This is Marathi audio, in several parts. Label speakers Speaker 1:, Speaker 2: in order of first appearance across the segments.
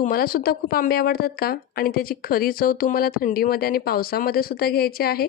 Speaker 1: तुम्हालासुद्धा खूप आंबे आवडतात का? आणि त्याची खरी चव तुम्हाला थंडीमध्ये आणि पावसामध्ये सुद्धा घ्यायची आहे?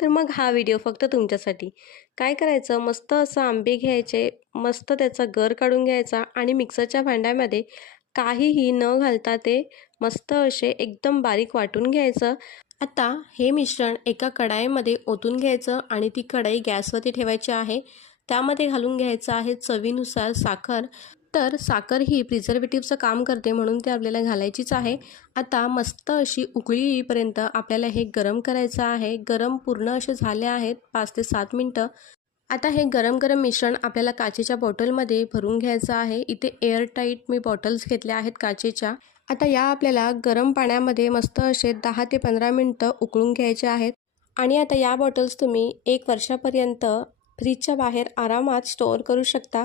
Speaker 1: तर मग हा व्हिडिओ फक्त तुमच्यासाठी. काय करायचं? मस्त असं आंबे घ्यायचे मस्त त्याचा गर काढून घ्यायचा आणि मिक्सरच्या भांड्यामध्ये काहीही न घालता ते मस्त असे एकदम बारीक वाटून घ्यायचं. आता हे मिश्रण एका कढाईमध्ये ओतून घ्यायचं आणि ती कढाई गॅसवरती ठेवायची आहे. त्यामध्ये घालून घ्यायचं आहे चवीनुसार साखर. तर साखर ही प्रिझर्वेटिव्हचं काम करते म्हणून ते आपल्याला घालायचीच आहे. आता मस्त अशी उकळी येईपर्यंत आपल्याला हे गरम करायचं आहे. गरम पूर्ण असे झाले आहेत पाच ते सात मिनटं. आता हे गरम गरम मिश्रण आपल्याला काचेच्या बॉटलमध्ये भरून घ्यायचं आहे. इथे एअरटाईट मी बॉटल्स घेतल्या आहेत काचेच्या. आता या आपल्याला गरम पाण्यामध्ये मस्त असे दहा ते पंधरा मिनटं उकळून घ्यायचे आहेत. आणि आता या बॉटल्स तुम्ही एक वर्षापर्यंत फ्रीजच्या बाहेर आरामात स्टोअर करू शकता.